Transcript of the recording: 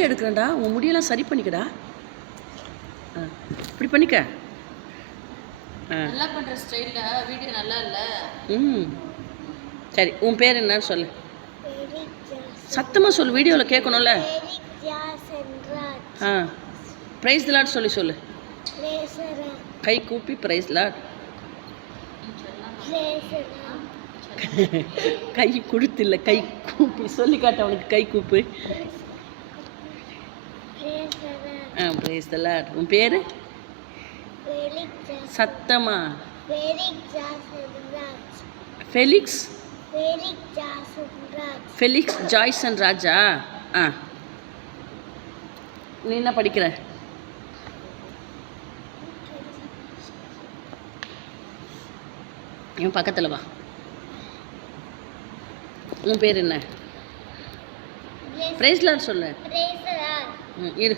Video எடுக்கிறேன்டா, உன் முடியெல்லாம் சரி பண்ணிக்கடா. இப்படி பண்ணிக்க. நல்லா பண்ணுற ஸ்டைலில் வீடியோ நல்லா இல்லை. சரி, உன் பேர் என்னன்னு சொல்லு. சத்தமாக சொல்லு, வீடியோவில் கேட்கணும்ல. ப்ரைஸ் தி லார்ட் சொல்லு. கை கூப்பி ப்ரைஸ் லார்ட். கை கொடுத்தில்ல, கை கூப்பி சொல்லி காட்ட அவனுக்கு. கை கூப்பு. ப்ரைஸ் தி லார்ட். உன் பேர் சத்தமா? ஃபெலிக்ஸ் ஜாய்சன் ராஜா. நீ என்ன படிக்கிற? என் பக்கத்தில் வா. உன் பேர் என்ன? ப்ரைஸ் தி லார்ட் சொல்லு. இரு.